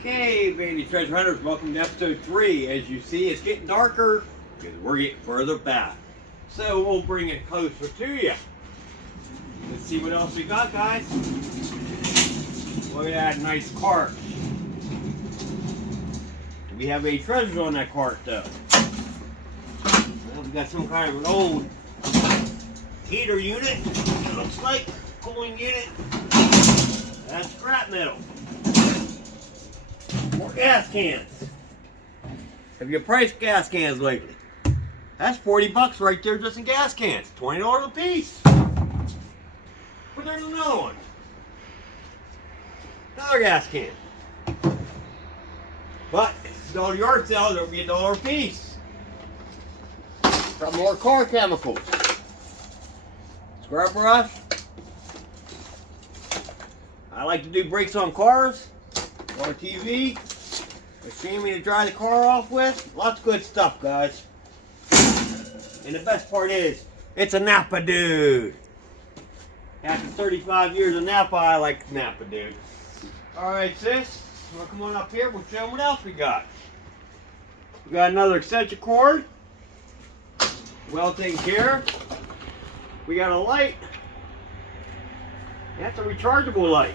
Okay, baby treasure hunters, welcome to episode 3. As you see, it's getting darker because we're getting further back. So we'll bring it closer to you. Let's see what else we got, guys. Look at that nice cart. We have any treasures on that cart, though. Well, we got some kind of an old heater unit. It looks like cooling unit. That's scrap metal. More gas cans. Have you priced gas cans lately? That's 40 bucks right there just in gas cans. $20 a piece. But there's another one. Another gas can. But it's all yard sales, it'll be $1 a piece. Got more car chemicals. Scrub brush. I like to do brakes on cars. Or TV. A shaming to dry the car off with. Lots of good stuff, guys. And the best part is, it's a Napa dude. After 35 years of Napa, I like Napa dude. Alright, sis. Well, come on up here. We'll show them what else we got. We got another extension cord. Well taken care of. We got a light. That's a rechargeable light.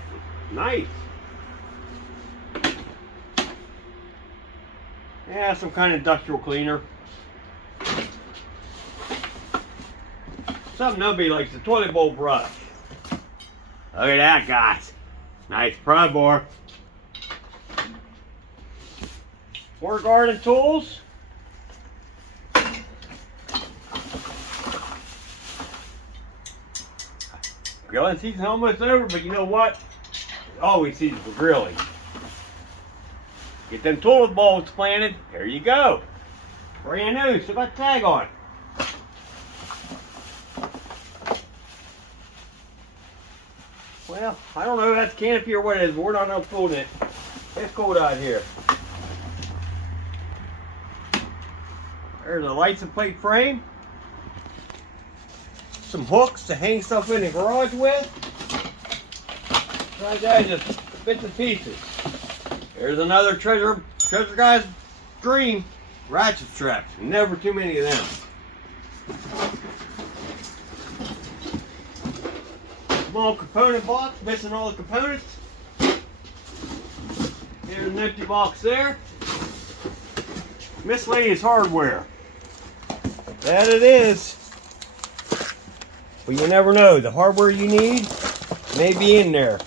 Nice. Yeah, some kind of industrial cleaner. Something nobody likes, the toilet bowl brush. Look at that, guys. Nice pry bar. More garden tools. Grilling season's almost over, but you know what? Always season for grilling. Get them tulip bulbs planted. There you go. Brand new. Still got the tag on. Well, I don't know if that's canopy or what it is, but we're not unfolding it. It's cold out here. There's a license plate frame. Some hooks to hang stuff in the garage with. Right there, just bits and pieces. There's another treasure guy's dream. Ratchet straps. Never too many of them. Small component box, missing all the components. There's an empty box there. Miscellaneous hardware. That it is. But you never know. The hardware you need may be in there.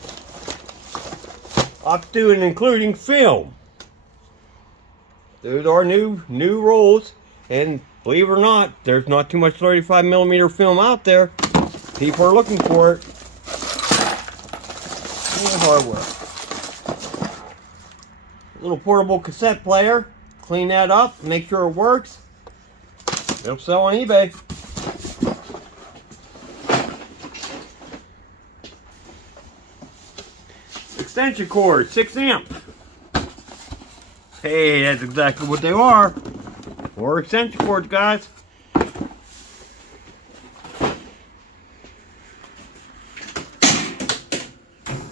Up to and including film. Those are new rolls, and believe it or not, there's not too much 35mm film out there. People are looking for it. And hardware. A little portable cassette player. Clean that up, make sure it works. It'll sell on eBay. Extension cord, 6 amp. Hey, that's exactly what they are. 4 extension cords, guys.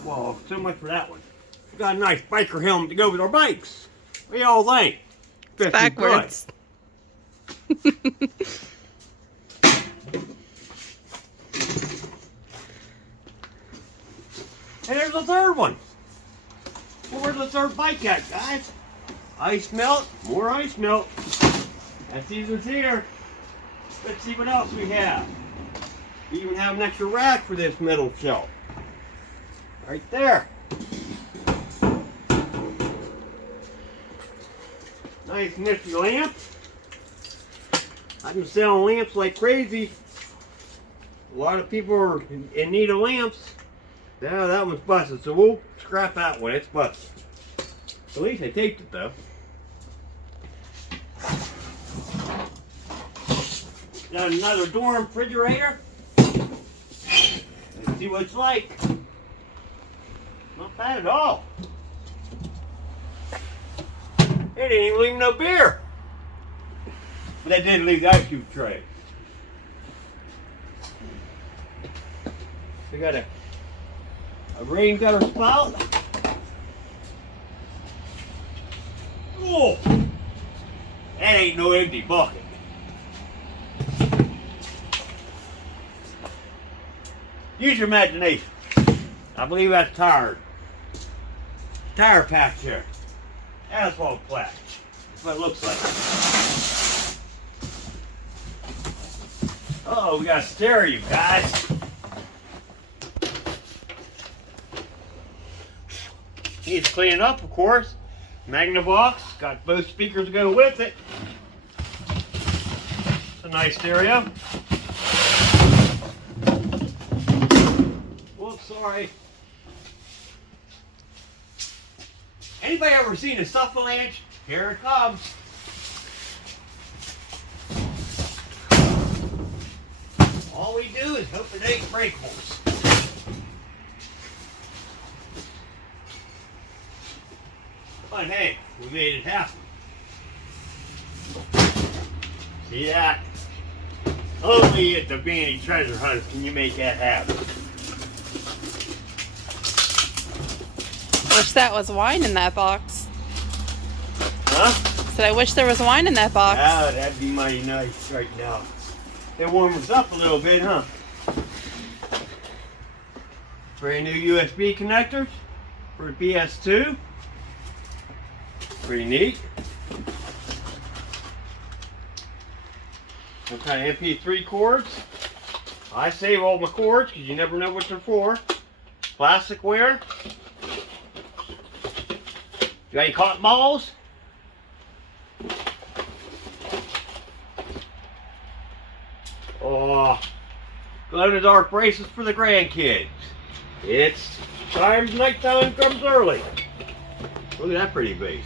Well, so much for that one. We got a nice biker helmet to go with our bikes. What do y'all think? It's backwards. And there's the third one. Well, where's the third bike at, guys? Ice melt, more ice melt. That season's here. Let's see what else we have. We even have an extra rack for this metal shelf. Right there. Nice nifty lamp. I've been selling lamps like crazy. A lot of people are in need of lamps. Yeah, that one's busted, so we'll scrap that one. It's busted. At least I taped it though. Got another door refrigerator. Let's see what it's like. Not bad at all. It didn't even leave no beer. But that did leave the ice cube tray. We got a rain gutter spout. Whoa! That ain't no empty bucket. Use your imagination. I believe that's tire patch there. Asphalt plaque. That's what it looks like. Oh, we got stereo, guys. Needs to clean it up, of course. Magnavox, got both speakers to go with it. It's a nice stereo. Whoops, sorry. Anybody ever seen a Suffalanche? Here it comes. All we do is hope it ain't breakables. But hey, we made it happen. See that? Only at the Vanity Treasure Hunt can you make that happen. Wish that was wine in that box. Huh? Said I wish there was wine in that box. Ah, that'd be mighty nice right now. It warms us up a little bit, huh? Brand new USB connectors for the PS2. Pretty neat. Some kind of MP3 cords. I save all my cords because you never know what they're for. Plasticware. You got any cotton balls? Oh, glow-in-the-dark bracelets for the grandkids. It's nighttime comes early. Look at that pretty vase.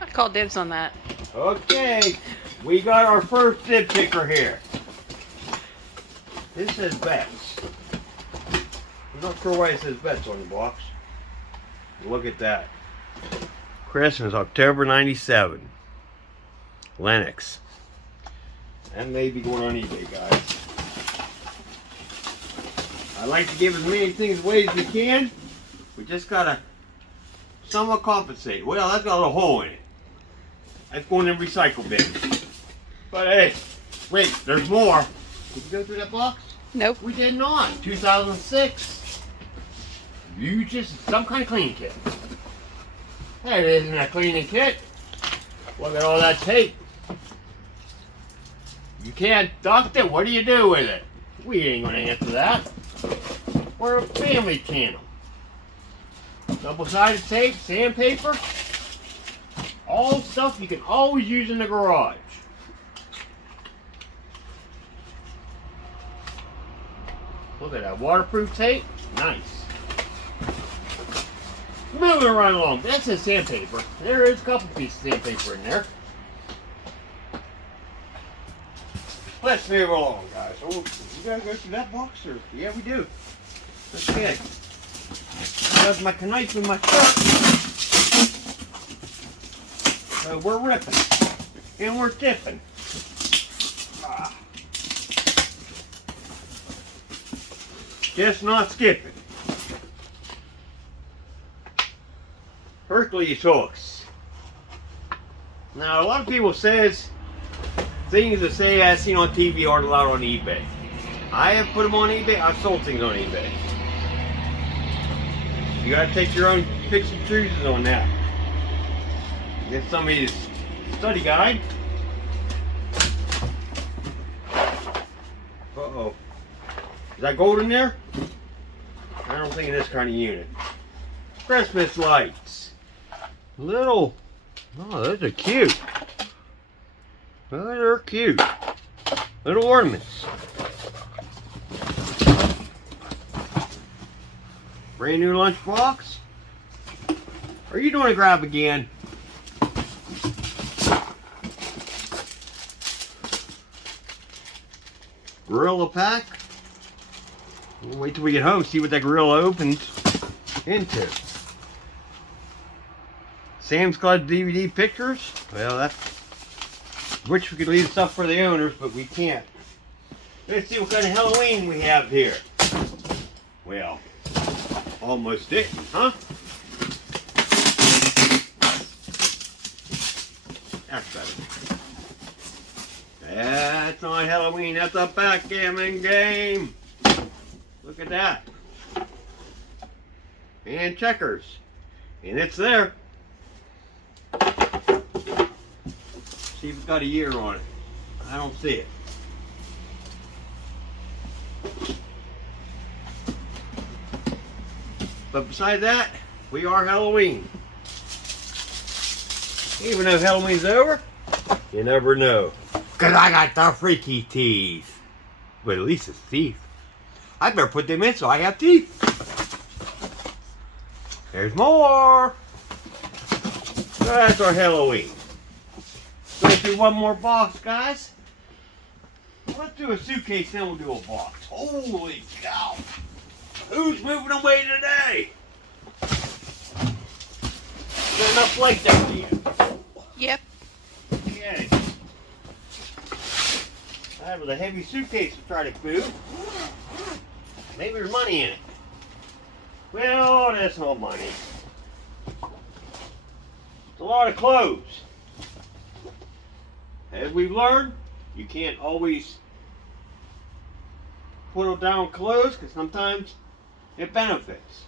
I call dibs on that. Okay, we got our first dip picker here. This says bets. I'm not sure why it says bets on the box. Look at that. Christmas, October 97. Lennox. That may be going on eBay, guys. I like to give as many things away as we can. We just gotta somewhat compensate. Well, that's got a little hole in it. That's going in the recycle bin. But hey, wait, there's more. Did we go through that box? Nope. We did not. 2006. You just some kind of cleaning kit. That isn't a cleaning kit. Look at all that tape. You can't duct it. What do you do with it? We ain't gonna answer that. We're a family channel. Double-sided tape, sandpaper, all stuff you can always use in the garage. Look at that waterproof tape. Nice. Moving right along. That's a sandpaper. There is a couple pieces of sandpaper in there. Let's move along, guys. Oh, we gotta go through that box, or yeah, we do. Okay. Got my knife in my shirt. So we're ripping and we're dipping. Just not skipping. Hercules hooks. Now a lot of people says things that say I've seen on TV aren't allowed on eBay. I have put them on eBay. I've sold things on eBay. You gotta take your own picks and chooses on that. Get somebody's study guide. Uh-oh. Is that gold in there? I don't think in this kind of unit. Christmas lights. Little. Oh, those are cute. Those are cute. Little ornaments. Brand new lunchbox. Are you doing a grab again? Gorilla pack. We'll wait till we get home, see what that gorilla opens into. Sam's Club DVD pictures. Well, that's. Wish we could leave stuff for the owners, but we can't. Let's see what kind of Halloween we have here. Well, almost didn't, huh? better. That's not Halloween, that's a backgammon game. Look at that. And checkers. And it's there. See if it's got a year on it. I don't see it. But besides that, we are Halloween. Even if Halloween's over, you never know. Because I got the freaky teeth. But at least it's teeth. I better put them in so I have teeth. There's more. So that's our Halloween. Go through one more box, guys. Let's do a suitcase, then we'll do a box. Holy cow. Who's moving away today? Is there enough plate there for you? Yep. Okay. I have a heavy suitcase to try to move. Maybe there's money in it. Well, that's no money. It's a lot of clothes. As we've learned, you can't always put down clothes because sometimes it benefits.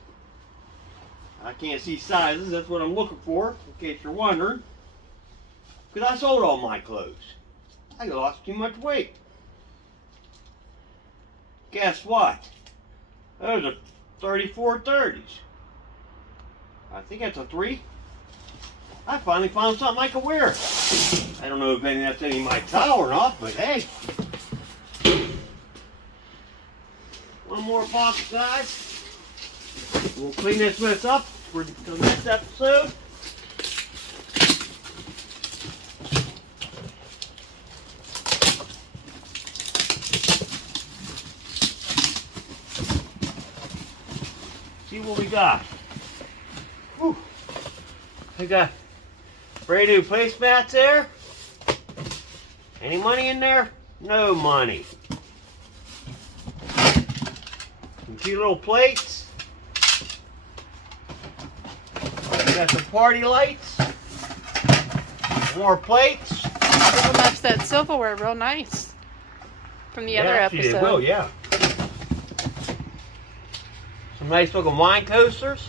I can't see sizes, that's what I'm looking for, in case you're wondering. Because I sold all my clothes. I lost too much weight. Guess what? Those are 34 30s. I think that's a 3. I finally found something I can wear. I don't know if that's any of my towel or not, but hey. One more box, guys. We'll clean this mess up for the next episode. See what we got. Whew. We got brand new placemats there. Any money in there? No money. Some cute little plates. We got some party lights. More plates. It'll match that silverware real nice from the other Actually, episode. it will, yeah. Some nice looking wine coasters.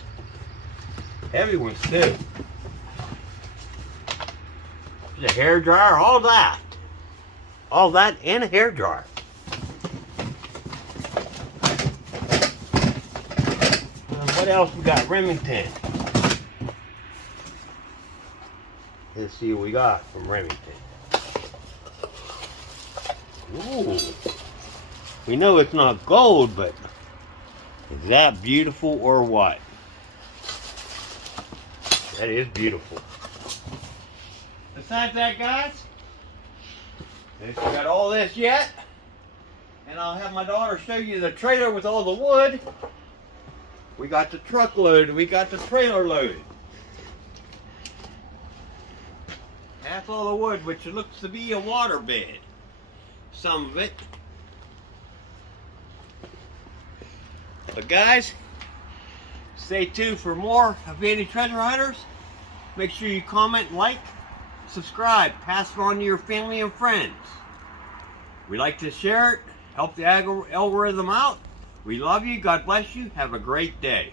Heavy ones too. There's a hair dryer, all that. All that and a hair dryer. What else we got? Remington. Let's see what we got from Remington. Ooh. We know it's not gold, but is that beautiful or what? That is beautiful. Besides that, guys, if you got all this yet, and I'll have my daughter show you the trailer with all the wood. We got the truck loaded, we got the trailer loaded. That's all the wood, which looks to be a water bed. Some of it. But guys, stay tuned for more of Vandy Treasure Hunters. Make sure you comment, like, subscribe, pass it on to your family and friends. We like to share it, help the algorithm out. We love you. God bless you. Have a great day.